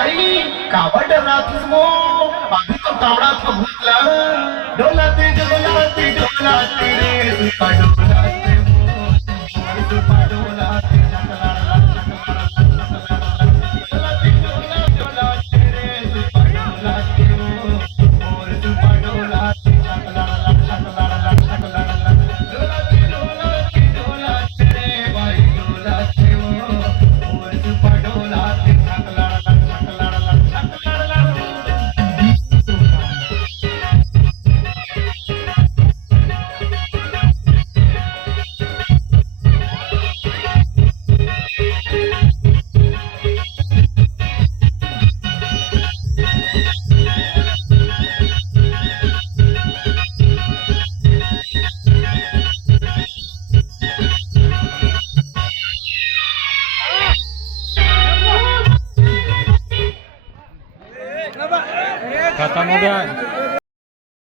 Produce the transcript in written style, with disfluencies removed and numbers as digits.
आई कावड़ रात मो अभी तो तावड़ा तो भूतला डोलाते डोलाते डोलाते रे सुपा डोलाते मो सुपा डोलाते डोलाते डोलाते रे सुपा डोलाते मो सुपा डोलाते डोलाते डोलाते डोलाते रे भाई डोलाते मो सुपा डोलाते खत्म हो गया।